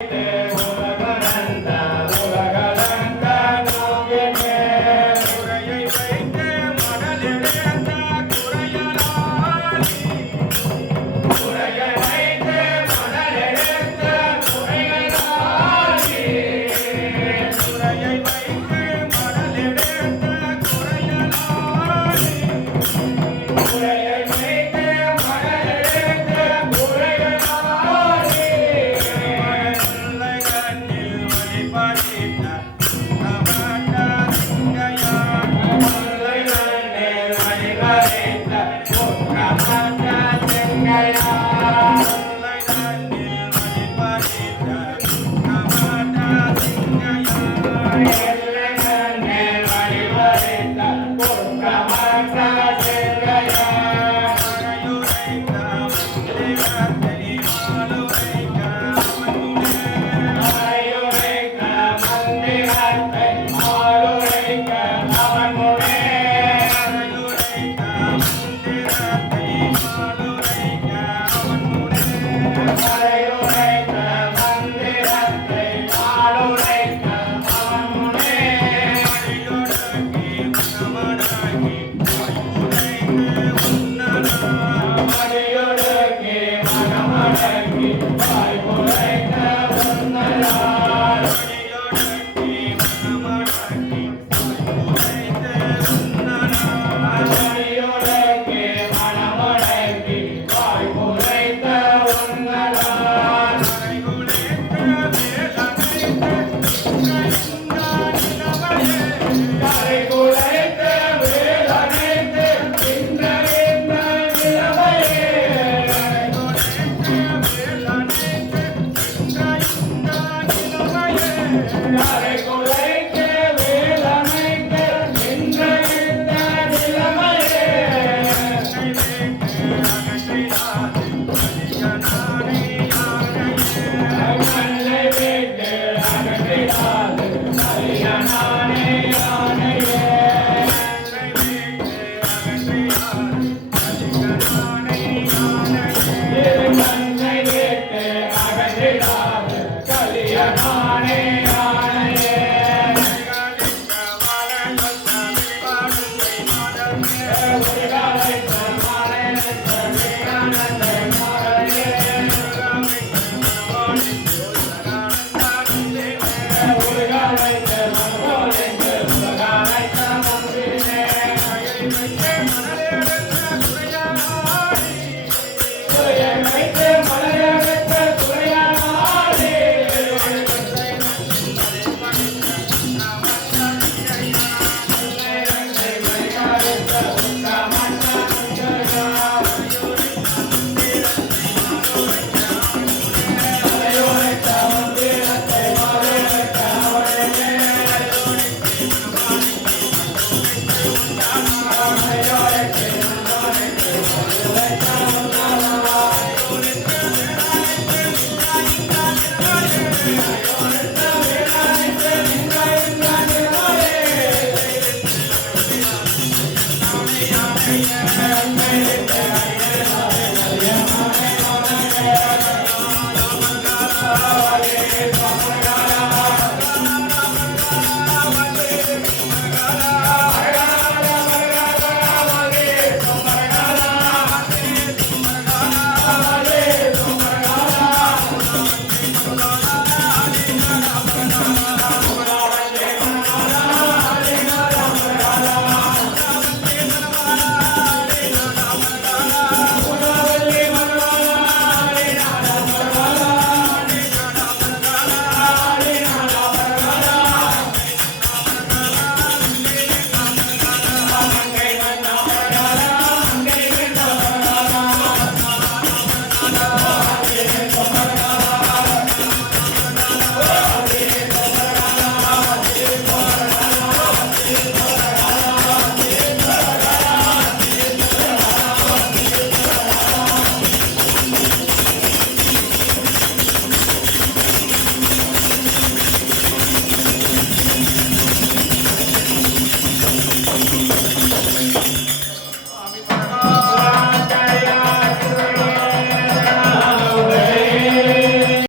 Amen. கரை Yeah.